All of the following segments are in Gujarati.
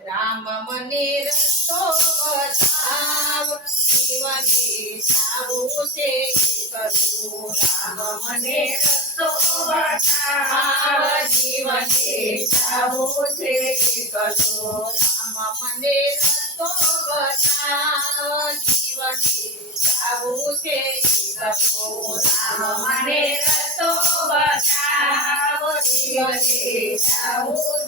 રામ મને રસ્તો બતાવ જીવને જાવું છે રામ મને રસ્તો બતાવ જીવને જાવું છે રામ મને રસ્તો બતાવ જીવને જાવું છે રામ મને રસ્તો બતાવ જીવને જાવું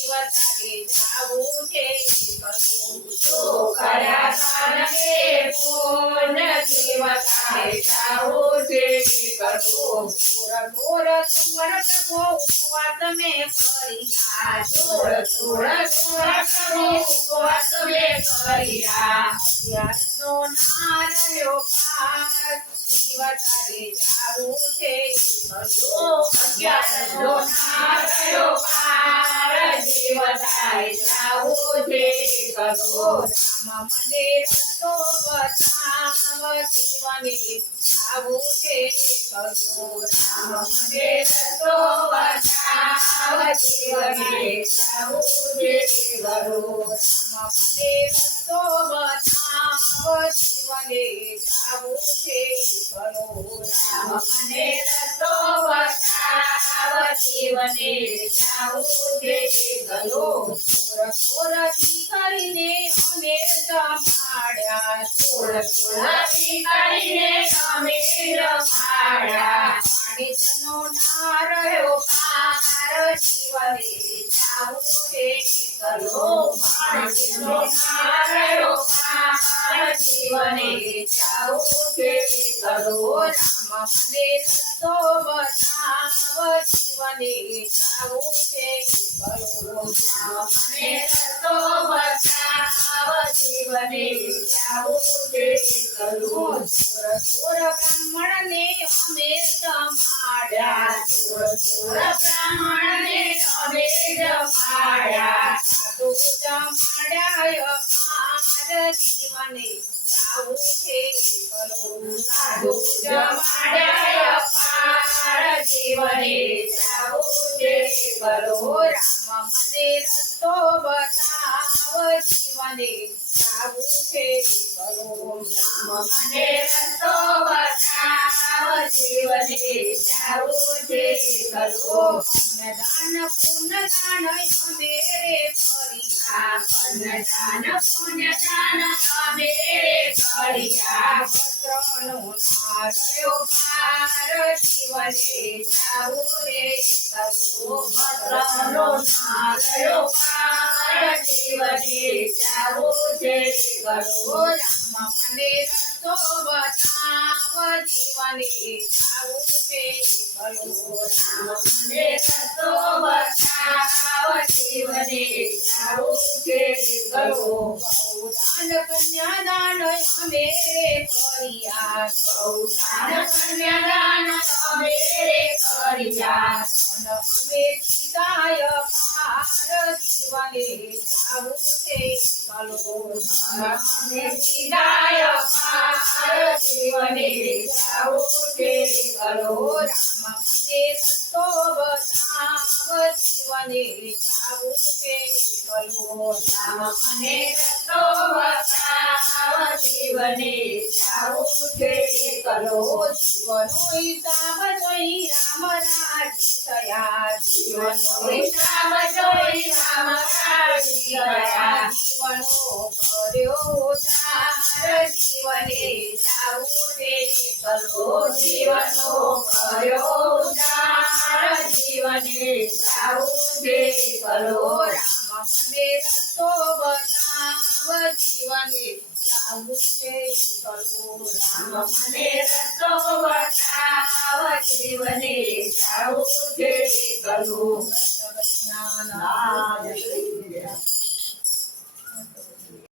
કરું તે પાણી તને પછી બતાવું તે પાણી તને પછી બતાવું છોકરા કાનને પૂર્ણ જીવતને રસ્તો બતાવો છોકરા કાનને પૂર્ણ જીવતને રસ્તો બતાવો છોકરા કાનને પૂર્ણ જીવતને જાવું છે કરું છોકરા કાનને પૂર્ણ જીવતને જાવું છે કરું પાર જીવતારે જાવું છે કજો અગિયારસો ના રહ્યો પાર જીવતારે જાવું છે કજો રામ મને રસ્તો બતાવ જીવને જાવું છે કજો રામ મને રસ્તો બતાવ જીવને જીવને જાવું છે રામ મને રસ્તો બતાવ જીવને જાવું છે કજો સોર સોરથી કરીને અમે જમાડ્યા સોર સોરથી કરીને અમે જમાડ્યા પાણીનો ના રહ્યો જીવને કલો રામ મને રસ્તો બતાવ જીવને જાવું છે કલો રામ બ્રાહ્મણને અમે જમાડ્યા ચોર ચોર બ્રાહ્મણને અમે જમાડ્યા સાધુ જમાડાય અપાર જીવને જાવું છે કલો સાધુ જીવને જાવું છે કલો રામ મને રસ્તો જીવને જાવું છે રામ મને રસ્તો બતાવ જીવને જાવું છે કલો અન્નદાન પુણ્યદાન અમે કર્યા અન્નદાન પુણ્યદાન અમે કર્યા વસ્ત્રનો નાર્યો પાર જીવને જાવું રે છે કલો રામ મને રસ્તો બતાવ જીવને જાવું છે કલો રામ મને રસ્તો બતાવ જીવને જાવું છે કલો ગૌદાન કન્યાદાન અમે કર્યા ગૌદાન કન્યાદાન અમે કર્યા ધન અમે પિતાય પાર જીવને જાવું છે કલો ધન અમે જીવને જાવું છે કલો રામ મને બતાવ જીવને જાવું છે જીવન જીવને જાવું છે કલો જીવનો હિસાબ જોઈ રામ રાજી થયા જીવનો હિસાબ જોઈ રામ રાજી થયા જીવનો કર્યો તાર જીવને જાવું છે કલો જીવનો કર્યો તાર જીવને જાવું છે કલો રામ મને રસ્તો છે કલો રામ મને રસ્તો બતાવ જીવને